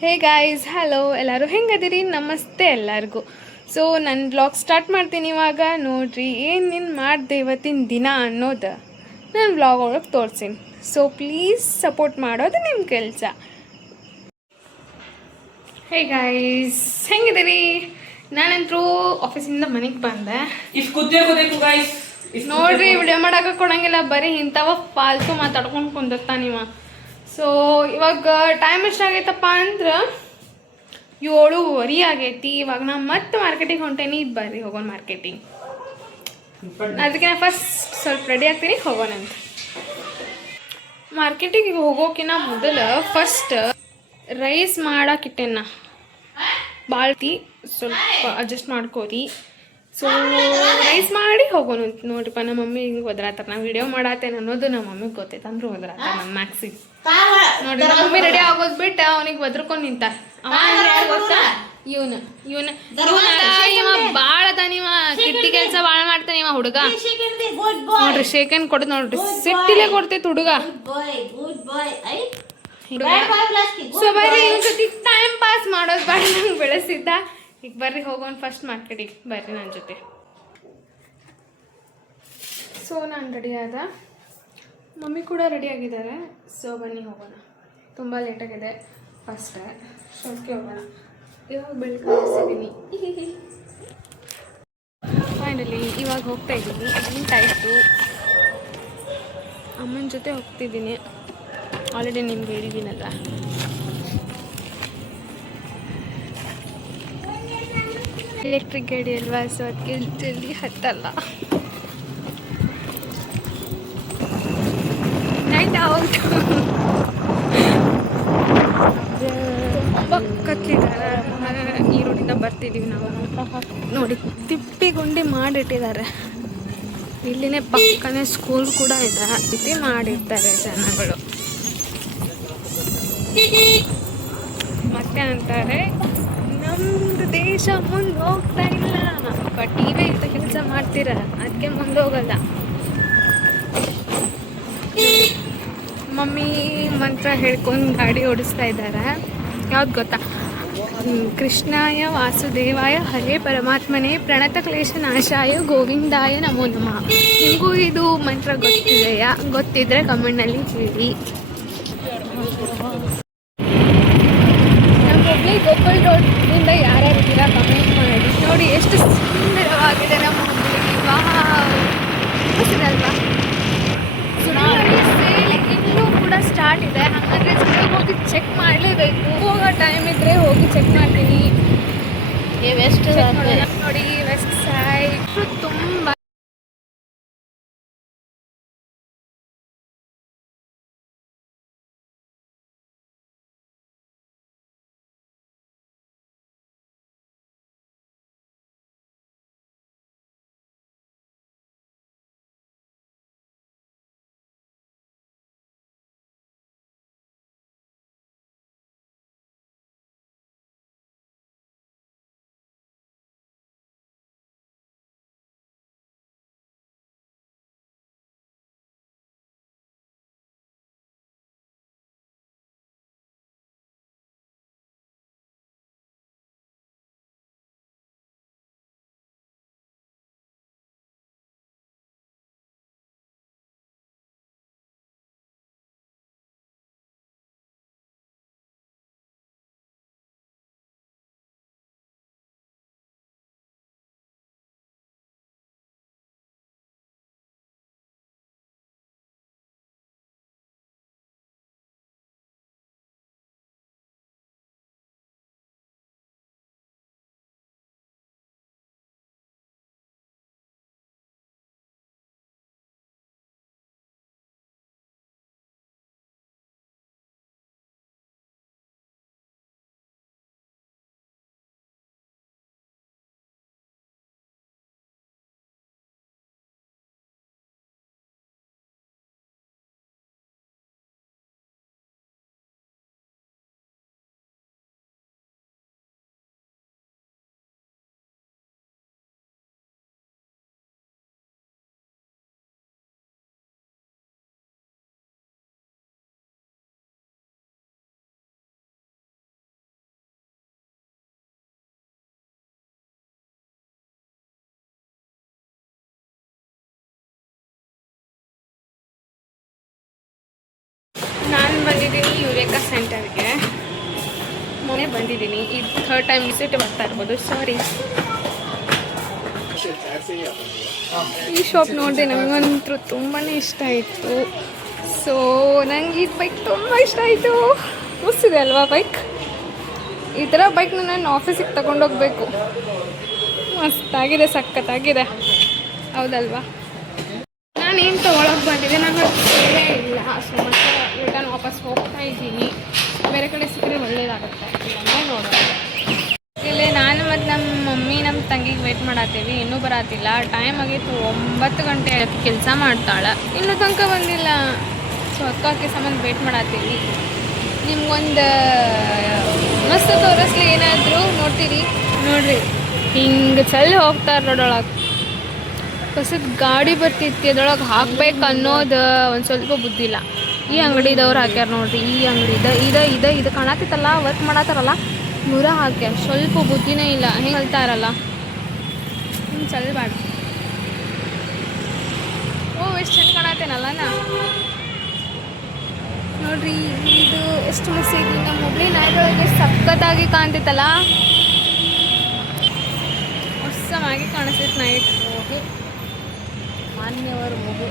Hey guys, hello ಎಲ್ಲರೂ ಹೆಂಗದಿರಿ? ನಮಸ್ತೆ ಎಲ್ಲರಿಗೂ. ಸೊ ನಾನು ಬ್ಲಾಗ್ ಸ್ಟಾರ್ಟ್ ಮಾಡ್ತೀನಿ ಇವಾಗ. ನೋಡ್ರಿ ಏನೇನು ಮಾಡಿದೆ ಇವತ್ತಿನ ದಿನ ಅನ್ನೋದು ನಾನು ಬ್ಲಾಗ್ ಒಳಗೆ ತೋರಿಸ್ತೀನಿ. ಸೊ ಪ್ಲೀಸ್ ಸಪೋರ್ಟ್ ಮಾಡೋದು ನಿಮ್ಮ ಕೆಲಸ. Hey guys, ಹೆಂಗಿದ್ದೀರಿ? ನಾನಂತರೂ ಆಫೀಸಿಂದ ಮನೆಗೆ ಬಂದೆ. ನೋಡ್ರಿ ವಿಡಿಯೋ ಮಾಡೋಕೆ ಕೊಡಂಗಿಲ್ಲ, ಬರೀ ಇಂಥವ ಫಾಲ್ತು ಮಾತಾಡ್ಕೊಂಡು ಕುಂದಿರ್ತಾನಿವ. ಸೊ ಇವಾಗ ಟೈಮ್ ಎಷ್ಟಾಗೈತಪ್ಪ ಅಂದ್ರೆ 7:30 ಆಗೈತಿ. ಇವಾಗ ನಾ ಮತ್ತೆ ಮಾರ್ಕೆಟಿಗೆ ಹೊಂಟೇನಿ. ಬರ್ರಿ ಹೋಗೋಣ ಮಾರ್ಕೆಟಿಂಗ್. ಅದಕ್ಕೆ ನಾನು ಫಸ್ಟ್ ಸ್ವಲ್ಪ ರೆಡಿ ಆಗ್ತೀನಿ, ಹೋಗೋಣ ಅಂತ. ಮಾರ್ಕೆಟಿಗೆ ಹೋಗೋಕಿನ್ನ ಮೊದಲು ಫಸ್ಟ್ ರೈಸ್ ಮಾಡಾಕಿಟ್ಟೆನ. ಬಾಳ್ತಿ ಸ್ವಲ್ಪ ಅಡ್ಜಸ್ಟ್ ಮಾಡ್ಕೋರಿ. ಸೊ ರೈಸ್ ಮಾಡಿ ಹೋಗೋಣ ಅಂತ. ನೋಡ್ರಿಪ್ಪ, ನಮ್ಮ ಮಮ್ಮಿ ಹಿಂಗೆ ಒದ್ರಾತಾರೆ. ನಾವು ವಿಡಿಯೋ ಮಾಡತ್ತೇನೆ ಅನ್ನೋದು ನಮ್ಮ ಮಮ್ಮಿಗೆ ಗೊತ್ತೈತೆ ಅಂದ್ರೆ ಒದ್ರಾತಾರೆ ನಮ್ಮ ಮ್ಯಾಕ್ಸಿಗೆ. ನೋಡ್ರಿ, ನಮ್ಮ ಮಮ್ಮಿ ರೆಡಿ ಆಗೋದು ಬಿಟ್ಟು ಅವನಿಗೆ ಒದ್ರಕೊಂಡು ನಿಂತ. ಅವ ಅಂದ್ರೆ ಯಾರು ಗೊತ್ತಾ? ಇವನು ಭಾಳ ಅದಾನಿವ, ಕಿಟ್ಟಿ ಕೆಲಸ ಭಾಳ ಮಾಡ್ತಾನೆ ಇವ ಹುಡುಗ. ನೋಡ್ರಿ ಶೇಕನ್ ಕೊಡದ್ ನೋಡ್ರಿ, ಸಿಟ್ಟಿಲೆ ಕೊಡ್ತೈತಿ ಹುಡುಗ. ಸೊ ಬರ್ರಿ, ಇವ್ ಜೊತೆ ಟೈಮ್ ಪಾಸ್ ಮಾಡೋದು ಬೇಡ, ನಂಗೆ ಬೆಳೆಸಿದ್ದ. ಈಗ ಬರ್ರಿ ಹೋಗೋಣ ಫಸ್ಟ್ ಮಾರ್ಕೆಟಿಗೆ. ಬರ್ರಿ ನನ್ನ ಜೊತೆ. ಸೊ ನಾನು ರೆಡಿ ಆದ, ಮಮ್ಮಿ ಕೂಡ ರೆಡಿ ಆಗಿದ್ದಾರೆ. ಸೊ ಬನ್ನಿ ಹೋಗೋಣ. ತುಂಬ ಲೇಟಾಗಿದೆ. ಫಸ್ಟ್ ಶಾಪ್ಗೆ ಹೋಗೋಣ. ಇವಾಗ ಬೆಳಕಿದ್ದೀನಿ. ಫೈನಲಿ ಇವಾಗ ಹೋಗ್ತಾ ಇದ್ದೀನಿ. ನಿಂತಾಯಿತು, ಅಮ್ಮನ ಜೊತೆ ಹೋಗ್ತಿದ್ದೀನಿ. ಆಲ್ರೆಡಿ ನಿಮ್ಗೆ ಹೇಳಿದ್ದೀನಲ್ಲ. ಎಲೆಕ್ಟ್ರಿಕ್ ಗಾಡಿ ಅಲ್ವಾ, ಸೊ ಅದಕ್ಕೆ ಜಲ್ದಿ ಹತ್ತಲ್ಲ. Night out ಕತ್ಲಿದ್ದಾರೆ. ಈ ರೋಡಿಂದ ಬರ್ತಿದ್ದೀವಿ ನಾವು. ನೋಡಿ ತಿಪ್ಪಿಗುಂಡಿ ಮಾಡಿಟ್ಟಿದ್ದಾರೆ. ಇಲ್ಲಿನೇ ಪಕ್ಕನೇ ಸ್ಕೂಲ್ ಕೂಡ ಇದೆ. ಇದೇ ಮಾಡಿರ್ತಾರೆ ಜನಗಳು. ಮತ್ತೆ ಅಂತಾರೆ ನಮ್ದು ದೇಶ ಮುಂದೆ ಹೋಗ್ತಾ ಇಲ್ಲ, ಬಟ್ ನೀವೇ ಇಂಥ ಕೆಲಸ ಮಾಡ್ತೀರ, ಅದಕ್ಕೆ ಮುಂದೆ ಹೋಗಲ್ಲ. ಮಮ್ಮಿ ಮಂತ್ರ ಹೇಳ್ಕೊಂಡು ಗಾಡಿ ಓಡಿಸ್ತಾ ಇದ್ದಾರೆ. ಯಾವ್ದು ಗೊತ್ತಾ? ಕೃಷ್ಣಾಯ ವಾಸುದೇವಾಯ ಹರೇ ಪರಮಾತ್ಮನೇ ಪ್ರಣತ ಕ್ಲೇಶ ನಾಶಾಯ ಗೋವಿಂದಾಯ ನಮೋ ನಮಃ. ನಿಮಗೂ ಇದು ಮಂತ್ರ ಗೊತ್ತಿದೆಯಾ? ಗೊತ್ತಿದ್ರೆ ಕಮೆಂಟ್ನಲ್ಲಿ ಹೇಳಿ. ನಮ್ಮ ಹುಬ್ಳಿ ಗೋಕುಲ್ ರೋಡ್ನಿಂದ ಯಾರ್ಯಾರಿದ್ದೀರಾ ಕಮೆಂಟ್ ಮಾಡಿ. ನೋಡಿ ಎಷ್ಟು ಸುಂದರವಾಗಿದೆ ನಮ್ಮ ಹುಬ್ಳಿ. ವಾಹ್, ಸೇಲ್ ಇನ್ನೂ ಕೂಡ ಸ್ಟಾರ್ಟ್ ಇದೆ. ಹಾಗಾದರೆ ಹೋಗಿ ಚೆಕ್ ಮಾಡಲೇಬೇಕು. ಹೋಗೋ ಟೈಮ್ ಇದ್ದರೆ ಹೋಗಿ ಚೆಕ್ ಮಾಡ್ತೀನಿ. ನೋಡಿ ವೆಸ್ಟ್ ಸೈಡ್ ತುಂಬ ಬಂದಿದ್ದೀನಿ ಯುರೇಕಾ ಸೆಂಟರ್ಗೆ. ಮೊನ್ನೆ ಬಂದಿದ್ದೀನಿ, ಇದು 3rd ಟೈಮ್ ವಿಸಿಟ್ ಬರ್ತಾ ಇರ್ಬೋದು, ಸಾರಿ. ಈ ಶಾಪ್ ನೋಡಿದೆ ನನಗಂತೂ ತುಂಬಾ ಇಷ್ಟ ಆಯಿತು. ಸೊ ನನಗೆ ಈ ಬೈಕ್ ತುಂಬ ಇಷ್ಟ ಆಯಿತು. ಮಸ್ತಿದೆ ಅಲ್ವಾ ಬೈಕ್? ಈ ಥರ ಬೈಕ್ನ ನಾನು ಆಫೀಸಿಗೆ ತಗೊಂಡೋಗ್ಬೇಕು. ಮಸ್ತಾಗಿದೆ, ಸಖತ್ತಾಗಿದೆ, ಹೌದಲ್ವಾ? ನಾನೇನು ತೊಗೊಳಕ್ಕೆ ಬಂದಿದ್ದೆ, ನಂಗೆ ಬೇರೆ ಇಲ್ಲ. ಸೊ ಮತ್ತೆ ರಿಟರ್ನ್ ವಾಪಸ್ ಹೋಗ್ತಾ ಇದ್ದೀನಿ. ಬೇರೆ ಕಡೆ ಸಿಕ್ಕರೆ ಒಳ್ಳೇದಾಗುತ್ತೆ ಅಂತ ನೋಡೋಣ. ಇಲ್ಲಿ ನಾನು ಮತ್ತು ನಮ್ಮ ಮಮ್ಮಿ ನಮ್ಮ ತಂಗಿಗೆ ವೇಟ್ ಮಾಡತ್ತೀವಿ, ಇನ್ನೂ ಬರತ್ತಿಲ್ಲ. ಟೈಮ್ ಆಗಿತ್ತು 9 ಗಂಟೆ. ಕೆಲಸ ಮಾಡ್ತಾಳೆ, ಇನ್ನೂ ತನಕ ಬಂದಿಲ್ಲ. ಸೊ ಅಕ್ಕಕ್ಕೆ ಸಂಬಂಧ ವೇಟ್ ಮಾಡತ್ತೀವಿ. ನಿಮ್ಗೊಂದು ಮಸ್ತ್ ತೋರಿಸ್ಲಿ ಏನಾದರೂ ನೋಡ್ತೀರಿ ನೋಡ್ರಿ. ಹಿಂಗೆ ಚಲ್ಲಿ ಹೋಗ್ತಾರೆ ರೋಡೊಳಗೆ. ಹೊಸದು ಗಾಡಿ ಬರ್ತಿತ್ತು, ಅದ್ರೊಳಗೆ ಹಾಕ್ಬೇಕು ಅನ್ನೋದು ಒಂದು ಸ್ವಲ್ಪ ಬುದ್ಧಿಲ್ಲ. ಈ ಅಂಗಡಿದವ್ರು ಹಾಕ್ಯಾರ ನೋಡ್ರಿ. ಈ ಅಂಗಡಿದ ಇದು ಕಾಣತ್ತಿತ್ತಲ್ಲ, ವರ್ಕ್ ಮಾಡತ್ತಾರಲ್ಲ, ನೂರ ಹಾಕ್ಯಾರ. ಸ್ವಲ್ಪ ಬುದ್ಧಿನೇ ಇಲ್ಲ, ಹಿಂಗೆ ಹೇಳ್ತಾರಲ್ಲ, ಹಿಂಗೆ ಚಲ್ಬಾರ್ದು. ಓ ಎಷ್ಟು ಚಂದ ಕಾಣತ್ತೇನಲ್ಲ ನಾ ನೋಡ್ರಿ. ಇದು ಎಷ್ಟು ಮಸ್ತ್ ಐತಿ. ನಮ್ಮ ಹುಬ್ಳಿ ನಾಯಿಗಳಿಗೆ ಸಖತ್ತಾಗಿ ಕಾಣ್ತಿತ್ತಲ್ಲ, ಹೊಸಮಾಗಿ ಕಾಣಿಸ್ತೈತೆ ನೈಟ್. ಹೋಗಿ ಮಾನ್ಯವ್ರ ಮಗು.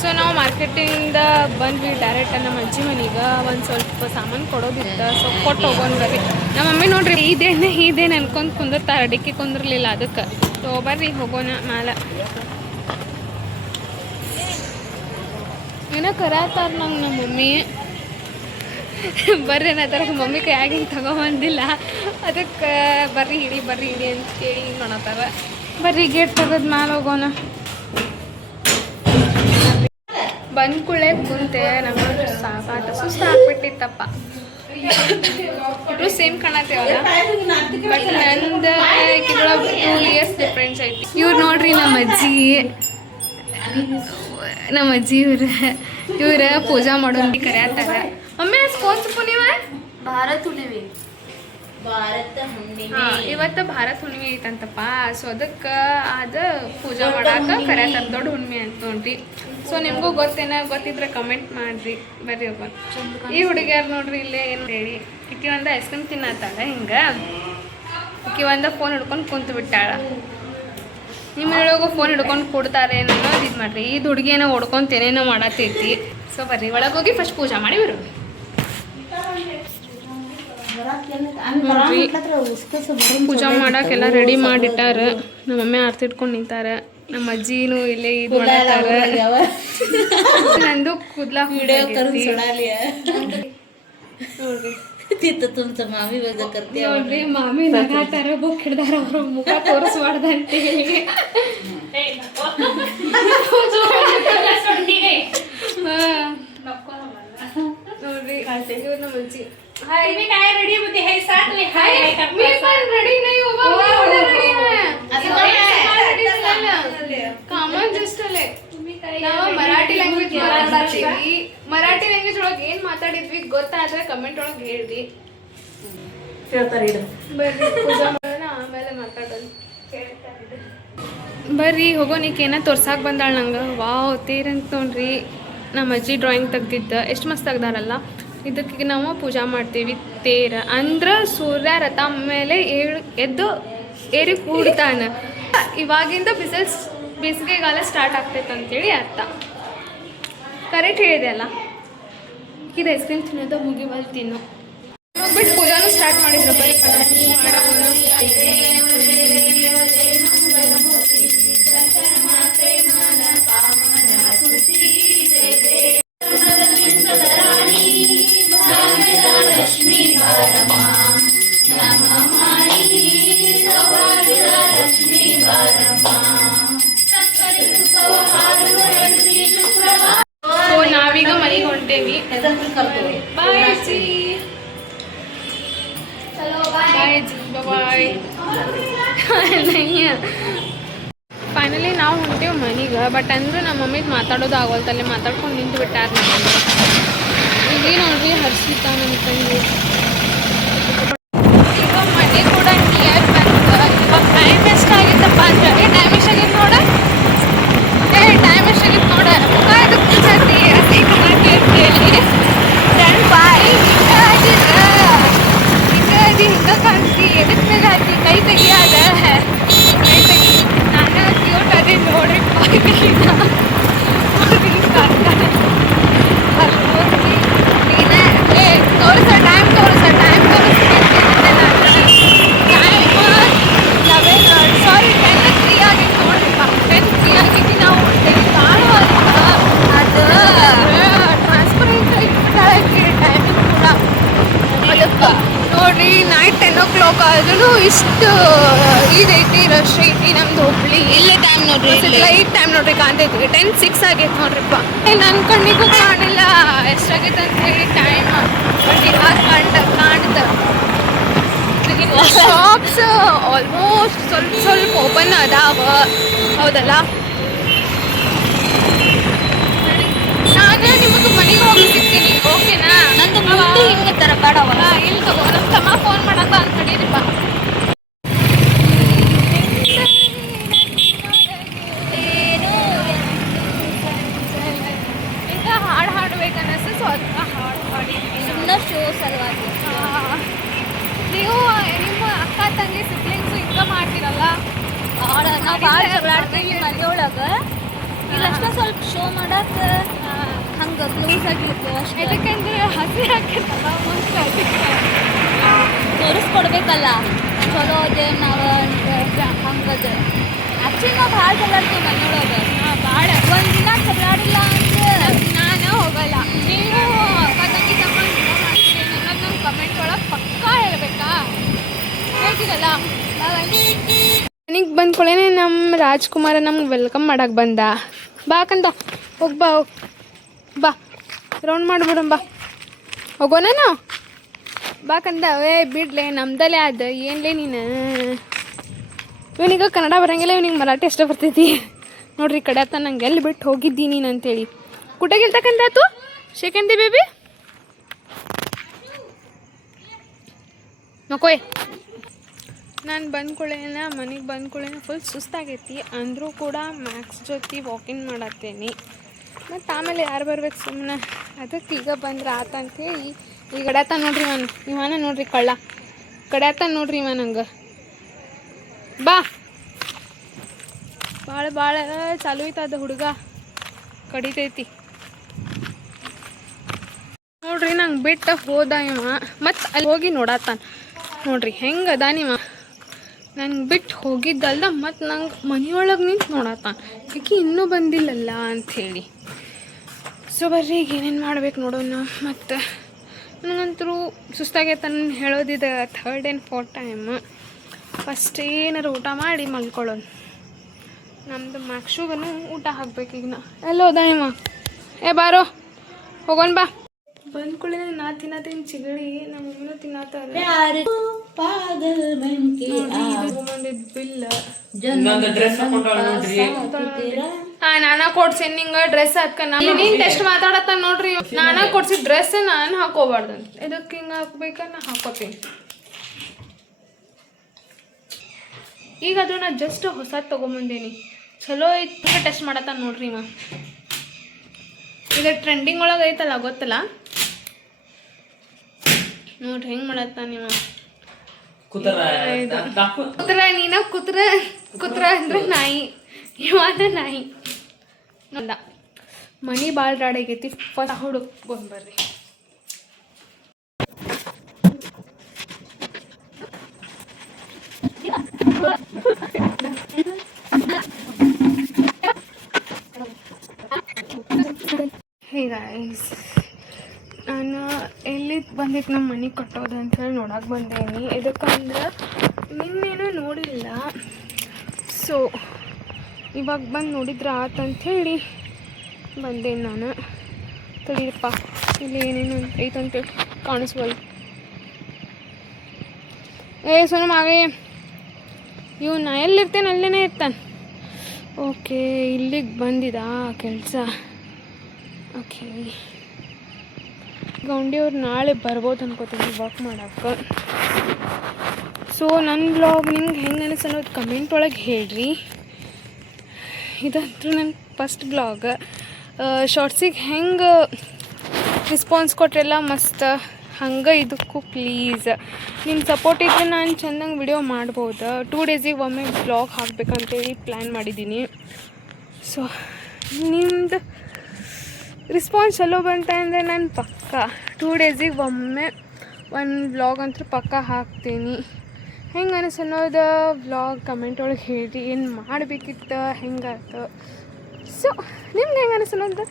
ಸೊ ನಾವು ಮಾರ್ಕೆಟಿಂದ ಬಂದ್ವಿ ಡೈರೆಕ್ಟ್ ನಮ್ಮ ಅಜ್ಜಿ ಮನೆಗೆ. ಒಂದು ಸ್ವಲ್ಪ ಸಾಮಾನು ಕೊಡೋದಿತ್ತು, ಸೊ ಕೊಟ್ಟು ಹೋಗೋಣ ಬರ್ರಿ. ನಮ್ಮ ಮಮ್ಮಿ ನೋಡ್ರಿ ಇದೇನು ಅನ್ಕೊಂಡು ಕುಂದಿರ್ತಾರೆ, ಅಡಿಕೆ ಕುಂದಿರ್ಲಿಲ್ಲ ಅದಕ್ಕೆ. ಸೊ ಬರ್ರಿ ಹೋಗೋಣ ಮೇಲೆ. ಏನೋ ಕರಾತಾರ ನಂಗೆ ನಮ್ಮ ಮಮ್ಮಿ ಬರ್ರಿ ಅನ್ನತ್ತಾರ. ಮಮ್ಮಿ ಕೈಯಾಗಿಂಗೆ ತಗೊಂಬಂದಿಲ್ಲ, ಅದಕ್ಕೆ ಬರ್ರಿ ಹಿಡಿ ಅಂತ ಕೇಳಿ ಹಿಂಗೆ ಮಾಡತ್ತಾರ. ಬರ್ರಿ ಗೇಟ್ ತೆಗೆದು ಮ್ಯಾಲೆ ಹೋಗೋಣ. ಬಂದ ಕೂಡಲೇ ಕುಂತೆ, ನಮಗೆ ಸಾಕಾಟ ಸುಸ್ತು ಹಾಕ್ಬಿಟ್ಟಿತ್ತಪ್ಪ. ಇಬ್ಬರು ಸೇಮ್ ಕಾಣತ್ತೇವಲ್ಲ, ಬಟ್ ನಂದು ಇದ್ರೊಳಗೆ 2 ಇಯರ್ಸ್ ಡಿಫ್ರೆನ್ಸ್ ಐತಿ. ಇವ್ರು ನೋಡ್ರಿ ನಮ್ಮ ಅಜ್ಜಿ ಇವ್ರ ಪೂಜಾ ಮಾಡೋದು ಕರೆಯತ್ತಾರ. ಒಮ್ಮೆ ಕೋನ್ ಪುಣ್ಣಿಮೆ ಭಾರತ್ ಹುಣ್ಣಿಮೆ ಇವತ್ತು ಭಾರತ್ ಹುಣ್ಣಿಮೆ ಐತಂತಪ್ಪ. ಸೊ ಅದಕ್ಕೆ ಅದು ಪೂಜಾ ಮಾಡಾಕ ಕರೆಯತ್ತಾರ, ದೊಡ್ಡ ಹುಣ್ಣಿಮೆ ಅಂತ ನೋಡ್ರಿ. ಸೊ ನಿಮಗೂ ಗೊತ್ತಿದ್ರೆ ಕಮೆಂಟ್ ಮಾಡ್ರಿ. ಬರ್ರಿ ಹೋಗೋಣ. ಈ ಹುಡುಗಿಯಾರು ನೋಡ್ರಿ ಇಲ್ಲೇ ಏನು ಹೇಳಿ ಇಕ್ಕಿ ಒಂದು ಐಸ್ ಕ್ರೀಮ್ ತಿನ್ನತ್ತಾಳ. ಹಿಂಗೆ ಇಕ್ಕಿ ಒಂದು ಫೋನ್ ಹಿಡ್ಕೊಂಡು ಕುಂತು ಬಿಟ್ಟಾಳ. ನಿಮ್ಮೊಳಗೂ ಫೋನ್ ಹಿಡ್ಕೊಂಡು ಕೊಡ್ತಾರೆ ಅನ್ನೋದು ಇದು ಮಾಡ್ರಿ. ಈ ಹುಡುಗಿಯೇನೋ ಹೊಡ್ಕೊಂತ ಏನೇನೋ ಮಾಡತ್ತೈತಿ. ಸೊ ಬರ್ರಿ ಒಳಗೆ ಹೋಗಿ ಫಸ್ಟ್ ಪೂಜಾ ಮಾಡಿ ಬರು. ಪೂಜಾ ಮಾಡಕ್ಕೆಲ್ಲ ರೆಡಿ ಮಾಡಿಟ್ಟಾರ. ನಮ್ಮ ಮಮ್ಮಿ ಆರ್ತಿ ಇಟ್ಕೊಂಡು ನಿಂತಾರ. ನಮ್ಮ ಅಜ್ಜಿನೂ ಇಲ್ಲೇ ಇದು ಮಾಡತ್ತಾರ. ನಂದು ಕೂದ್ಲಾ ನೋಡ್ರಿ ಮಾಮಿ ನಗಾತಾರ, ಬುಕ್ ಹಿಡ್ದಾರ, ಅವ್ರ ಮುಖ ತೋರಿಸ್ಬಾರ್ದಂತೇಳಿ. ನೋಡ್ರಿ ಇವ್ರು ನಮ್ಮ ಅಜ್ಜಿ. रेडी होते हैं साथ में हाय मैं पण रेडी नहीं होगा मैं रेडी है ಕಾಮನ್ ಜಸ್ಟ್ ಅಲ್ಲೇ ನಾವು ಮರಾಠಿ ಲ್ಯಾಂಗ್ವೇಜ್ ಮಾತಾಡ್ತೀವಿ. ಮರಾಠಿ ಲ್ಯಾಂಗ್ವೇಜ್ ಒಳಗೆ ಏನು ಮಾತಾಡಿದ್ವಿ ಗೊತ್ತಾದ್ರೆ ಕಮೆಂಟ್ ಒಳಗೆ ಹೇಳ್ರಿ. ಬರ್ರಿ ಪೂಜಾ ಮಾಡೋಣ, ಆಮೇಲೆ ಮಾತಾಡೋಣ. ಬರ್ರಿ ಹೋಗೋನಿಕ್ಕೆ ಏನೋ ತೋರ್ಸಾಕ್ ಬಂದಾಳ ನಂಗೆ. ವಾವ್ ತೇರಂತ ನೋಡ್ರಿ. ನಮ್ಮ ಅಜ್ಜಿ ಡ್ರಾಯಿಂಗ್ ತೆಗ್ದಿದ್ದ ಎಷ್ಟು ಮಸ್ತ್ ತೆಗ್ದಾರಲ್ಲ. ಇದಕ್ಕೆ ನಾವು ಪೂಜಾ ಮಾಡ್ತೀವಿ. ತೇರ ಅಂದ್ರೆ ಸೂರ್ಯ ರಥ ಮೇಲೆ ಎದ್ದು ಏರಿ ಕೂಡ್ತಾನೆ. ಇವಾಗಿಂದ ಬೇಸಿಗೆಗಾಲ ಸ್ಟಾರ್ಟ್ ಆಗ್ತೈತೆ ಅಂತೇಳಿ ಅರ್ಥ. ಕರೆಕ್ಟ್ ಹೇಳಿದೆ ಅಲ್ಲ. ಇದು ಐಸ್ ಕ್ರೀಮ್ ತಿನ್ನೋದು ಮುಗಿವಲ್ ತಿನ್ನು ಹೋಗ್ಬಿಟ್ಟು ಪೂಜಾನು ಸ್ಟಾರ್ಟ್ ಮಾಡಿದ್ರು. ಬರೀ ನಾವೀಗ ಮನೆಗೆ ಹೊಂಟೇವಿ. ಬಾಯ್ ಅಜ್ಜಿ. ಬಾಯ್ ಅಜ್ಜಿ, ಬಾಯ್. ಫೈನಲಿ ನಾವು ಹೊಂಟೇವು ಮನೆಗೆ. ಬಟ್ ಅಂದ್ರೆ ನಮ್ಮ ಮಮ್ಮಿಗೆ ಮಾತಾಡೋದು ಆಗೋಲ್ತಲ್ಲೇ ಮಾತಾಡ್ಕೊಂಡು ನಿಂತು ಬಿಟ್ಟಾರ. ಇಲ್ಲಿ ನೋಡ್ರಿ ಹರ್ಷಿತಾ ನನ್ನ ತಂಗಿ. ಈಗ ಮನೆ ಕೂಡ ನಿಯರ್ ಬಂತು. ಇವಾಗ ಟೈಮ್ ಎಷ್ಟಾಗಿತ್ತಪ್ಪ ಅಂದ್ರೆ ಟೈಮ್ ಎಷ್ಟಾಗಿತ್ತು ನೋಡ. ಟೈಮ್ ಎಷ್ಟಾಗಿತ್ತು ನೋಡ. ಮುಖ ಅದಕ್ಕೆ ಹೇಳಿ 1 o'clock ಆದ್ರೂ ಇಷ್ಟು ಇದೈತಿ ರಶ್ ಐತಿ ನಮ್ದು ಹುಬ್ಳಿ. ಇಲ್ಲೇ ಟೈಮ್ ನೋಡ್ರಿ, ಲೈಟ್ ಟೈಮ್ ನೋಡ್ರಿ ಕಾಣ್ತೈತಿ 10:06 ಆಗೈತೆ ನೋಡ್ರಿಪ್ಪ. ನನ್ನ ಕಣ್ಣಿಗೂ ಕಾಣಿಲ್ಲ ಎಷ್ಟಾಗೈತೆ ಅಂತ ಹೇಳಿ ಟೈಮ್, ಬಟ್ ಇವಾಗ ಕಾಣ್ತ ಶಾಪ್ಸ್ ಆಲ್ಮೋಸ್ಟ್ ಸ್ವಲ್ಪ ಓಪನ್ ಅದಾವ, ಹೌದಲ್ಲ. ನಾನು ನಿಮಗೆ ಮನೆಗೆ ಹೋಗಿ ಸಿಗ್ತೀನಿ, ಓಕೆನಾ? ನಂದು ಮುಂದೆ ಹಿಂಗೆ ತರ ಬೇಡವಲ್ಲ. ಇಲ್ಲಿ ತಗೋ, ನಮ್ಮ ತಮ್ಮ ಫೋನ್ ಮಾಡತ್ತ ಅಂತ ಹೇಳಿರಿಪ್ಪ. ಈಗ ಹಾಡು ಹಾಡ್ಬೇಕನ್ನಿಸ್ತು, ಸೊ ಅದಕ್ಕೆ ಹಾಡು ಹಾಡಿದ್ವಿ. ಸುಮ್ಮನೆ ಶೋ ಸಲುವಾಗಿ. ನೀವು ನಿಮ್ಮ ಅಕ್ಕ ತಂಗಿ ಸಿಬ್ಲಿಂಗ್ಸು ಹಿಂಗೆ ಮಾಡ್ತೀರಲ್ಲ, ನಾವು ಭಾಳ ಜಗಳಾಡ್ತೀವಿ ಮನೆಯೊಳಗೆ. ಇಲ್ಲಷ್ಟ ಸ್ವಲ್ಪ ಶೋ ಮಾಡಕ್ಕೆ ಹಂಗೆ ಕ್ಲೋಸ್ ಆಗಿರ್ತೀವಿ ಅಷ್ಟೇ. ಯಾಕಂದ್ರೆ ಹಸಿ ಹಾಕಿರ್ತಲ್ಲ ಮಸ್ತ್ ಅದಕ್ಕೆ ತೋರಿಸ್ಕೊಡ್ಬೇಕಲ್ಲ ಚಲೋ ಇದೆ ನಾವು ಹಂಗದೆ. ಆ್ಯಕ್ಚುಲಿ ನಾವು ಭಾಳ ಜಗಳಾಡ್ತೀವಿ ಮನೆಯೊಳಗೆ. ಭಾಳ ಒಂದಿನ ಜಗಳಾಡಿಲ್ಲ ಅಂದ್ರೆ ನಾನು ಹೋಗಲ್ಲ. ನೀವು ಅಕ್ಕ ತಂಗಿ ತಗೊಂಡು ಮಾಡ್ತೀರಿ ಅನ್ನೋದು ನಮ್ಮ ಕಮೆಂಟ್ ಒಳಗೆ ಪಕ್ಕಾ ಹೇಳ್ಬೇಕಾ? ಹೇಳ್ತೀರಲ್ಲ. ನನಗೆ ಬಂದ್ಕೊಳ್ಳೇನೆ ನಮ್ಮ ರಾಜ್ಕುಮಾರ ನಮ್ಗೆ ವೆಲ್ಕಮ್ ಮಾಡಕ್ಕೆ ಬಂದ. ಬಾ ಕಂದ, ಹೋಗಿ ಬಾ, ಹೋಗಿ ಬಾ, ರೌಂಡ್ ಮಾಡಿಬಿಡಂ ಬಾ, ಹೋಗೋಣ ನಾವು. ಬಾ ಕಂದ, ಬಿಡ್ಲೆ ನಮ್ದಲ್ಲೇ ಅದು ಏನ್ಲೇ ನೀನು. ಇವನಿಗೆ ಕನ್ನಡ ಬರೋಂಗಿಲ್ಲ, ಇವನಿಗೆ ಮರಾಠಿ ಅಷ್ಟೇ ಬರ್ತೈತಿ ನೋಡ್ರಿ. ಕಡೆ ಆತ ನಂಗೆ ಎಲ್ಲಿ ಬಿಟ್ಟು ಹೋಗಿದ್ದೀನಿ ಅಂತೇಳಿ. ಕುಟಾಗಿರ್ತಕ್ಕಂತಾತು ಶೇಕಂದಿ ಬೇಬಿ ನೋಕೋಯ್. ನಾನು ಬಂದ್ಕೊಳ್ಳೇನ ಮನೆಗೆ ಬಂದ್ಕೊಳ್ಳೇನ ಫುಲ್ ಸುಸ್ತಾಗೈತಿ, ಅಂದರೂ ಕೂಡ ಮ್ಯಾಕ್ಸ್ ಜೊತೆ ವಾಕಿಂಗ್ ಮಾಡತ್ತೇನೆ. ಮತ್ತು ಆಮೇಲೆ ಯಾರು ಬರ್ಬೇಕು ಸುಮ್ಮನೆ, ಅದಕ್ಕೆ ಈಗ ಬಂದ್ರೆ ಆತಂತೇಳಿ ಈ ಕಡೆ ನೋಡ್ರಿ ಇವನ ನೋಡ್ರಿ ಕಳ್ಳ ಕಡೆ ನೋಡ್ರಿ ಇವ ನಂಗೆ. ಬಾ, ಭಾಳ ಚಾಲು ಐತೆ ಅದು ಹುಡುಗ, ಕಡಿತೈತಿ ನೋಡ್ರಿ. ನಂಗೆ ಬಿಟ್ಟು ಹೋದ ಇವ, ಮತ್ತು ಅಲ್ಲಿ ಹೋಗಿ ನೋಡತ್ತಾನ ನೋಡ್ರಿ ಹೆಂಗೆ ಅದಾನಿವ. ನಂಗೆ ಬಿಟ್ಟು ಹೋಗಿದ್ದಲ್ದ ಮತ್ತು ನಂಗೆ ಮನೆಯೊಳಗೆ ನಿಂತು ನೋಡತ್ತಾನ, ಯಾಕೆ ಇನ್ನೂ ಬಂದಿಲ್ಲಲ್ಲ ಅಂಥೇಳಿ. ಸೊ ಬರ್ರಿ ಈಗ ಏನೇನು ಮಾಡ್ಬೇಕು ನೋಡೋಣ. ಮತ್ತು ನನಗಂತರೂ ಸುಸ್ತಾಗೈತೆ. ನಾನು ಹೇಳೋದಿದೆ 3rd and 4th time. First ಏನಾರು ಊಟ ಮಾಡಿ ಮಲ್ಕೊಳ್ಳೋದು. ನಮ್ಮದು ಮ್ಯಾಕ್ಶುಗೂ ಊಟ ಹಾಕ್ಬೇಕು ಈಗ. ನಾ ಎಲ್ಲ ಹೋದ ನಿಮ್ಮ ಬಾರೋ ಹೋಗೋಣ ಬಾ. ಬಂದ್ಕೊಳ್ಳಿ ನಾ ತಿನ್ನತ್ತೇನು ಚಿಗಳಿ, ನಮ್ಮ ಮಮ್ಮಿನೂ ತಿನ್ನತ್ತಾರ. ಬಿಲ್ ನಾನಾ ಕೊಡ್ಸೇನಿ ನಿಂಗೆ ಡ್ರೆಸ್ ಹಾಕ. ನೀನ್ ಟೆಸ್ಟ್ ಮಾತಾಡತ್ತ ನೋಡ್ರಿ. ನಾನಾ ಕೊಡ್ಸಿದ ಡ್ರೆಸ್ ನಾನು ಹಾಕೋಬಾರ್ದಂತ, ಇದಕ್ಕೆ ಹಿಂಗೆ ಹಾಕ್ಬೇಕ, ನಾ ಹಾಕೋತೀನಿ. ಈಗ ಅದು ನಾ ಜಸ್ಟ್ ಹೊಸದು ತೊಗೊಂಬಂದೇನಿ, ಚಲೋ ಐತೆ ಟೆಸ್ಟ್ ಮಾಡತ್ತ ನೋಡ್ರಿ. ಇವ ಇದು ಟ್ರೆಂಡಿಂಗ್ ಒಳಗೆ ಐತಲ್ಲ, ಗೊತ್ತಲ್ಲ ನೋಡ್ರಿ ಹೆಂಗೆ ಮಾಡತ್ತ ನೀವು. ಕುತ್ರ ನೀನ ಕುತ್ರ ಅಂದ್ರೆ ನಾಯಿ, ಇವಾದ ನಾಯಿ ನೋಡ. ಮನಿ ಭಾಳ ರಾಡಾಗೈತಿ. ಫಸ್ಟ್ ಹುಡುಕೊಂಡ್ ಬರ್ರಿ. ಹೇ ಗೈಸ್, ನಾನು ಎಲ್ಲಿ ಬಂದಿತ್ತು ನಮ್ಮ ಮನೆ ಕಟ್ಟೋದು ಅಂತೇಳಿ ನೋಡಕ್ಕೆ ಬಂದೇನಿ. ಇದಕ್ಕಂದ್ರೆ ನಿನ್ನೇನೂ ನೋಡಿಲ್ಲ, ಸೊ ಇವಾಗ ಬಂದು ನೋಡಿದ್ರೆ ಆತಂಥೇಳಿ ಬಂದೇನಿ ನಾನು. ತಡೀರಪ್ಪ, ಇಲ್ಲಿ ಏನೇನು ಐತಂತೇಳಿ ಕಾಣಿಸ್ಬೋದು. ಸೋನು ಮಾವೇ ಇವ್ ನಾ ಎಲ್ಲಿರ್ತೇನೆ ಅಲ್ಲೇ ಇರ್ತಾನೆ. ಓಕೆ, ಇಲ್ಲಿಗೆ ಬಂದಿದ್ದ ಕೆಲಸ. ಓಕೆ, ಗೌಂಡಿಯವ್ರು ನಾಳೆ ಬರ್ಬೋದು ಅನ್ಕೋತೀನಿ ವರ್ಕ್ ಮಾಡೋಕ್ಕೆ. ಸೊ ನನ್ನ ಬ್ಲಾಗ್ ನಿಮ್ಗೆ ಹೆಂಗೆ ಅನಿಸ್ ಅನ್ನೋದು ಕಮೆಂಟ್ ಒಳಗೆ ಹೇಳ್ರಿ. ಇದಂತೂ ನನ್ನ ಫಸ್ಟ್ ಬ್ಲಾಗ್. ಶಾರ್ಟ್ಸಿಗೆ ಹೆಂಗೆ ರೆಸ್ಪಾನ್ಸ್ ಕೊಟ್ರೆಲ್ಲ ಮಸ್ತ್, ಹಂಗೆ ಇದಕ್ಕೂ ಪ್ಲೀಸ್ ನಿಮ್ಮ ಸಪೋರ್ಟ್ ಇದ್ದರೆ ನಾನು ಚೆಂದಂಗೆ ವಿಡಿಯೋ ಮಾಡ್ಬೋದು. 2 ಡೇಸಿಗೆ ಒಮ್ಮೆ ಬ್ಲಾಗ್ ಹಾಕಬೇಕಂತೇಳಿ ಪ್ಲ್ಯಾನ್ ಮಾಡಿದ್ದೀನಿ. ಸೊ ನಿಮ್ದು ರೆಸ್ಪಾನ್ಸ್ ಚಲೋ ಬಂತ ಅಂದರೆ ನಾನು ಪಕ್ಕ 2 ಡೇಸಿಗೆ ಒಮ್ಮೆ ಒಂದು ವ್ಲಾಗ್ ಅಂತೂ ಪಕ್ಕ ಹಾಕ್ತೀನಿ. ಹೆಂಗೆ ಅನಿಸ್ ಅನ್ನೋದು ವ್ಲಾಗ್ ಕಮೆಂಟ್ ಒಳಗೆ ಹೇಳ್ರಿ. ಏನು ಮಾಡಬೇಕಿತ್ತು, ಹೆಂಗಾಯ್ತು. ಸೊ ನಿಮ್ಗೆ ಹೆಂಗೆ ಅನಿಸ್ ಅನ್ನೋದು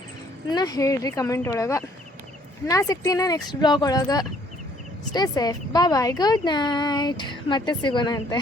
ನಾ ಹೇಳ್ರಿ ಕಮೆಂಟ್ ಒಳಗೆ. ನಾ ಸಿಗ್ತೀನಿ ನೆಕ್ಸ್ಟ್ ವ್ಲಾಗ್ ಒಳಗೆ. Stay safe bye bye good night ಮತ್ತೆ ಸಿಗೋಣ ಅಂತೆ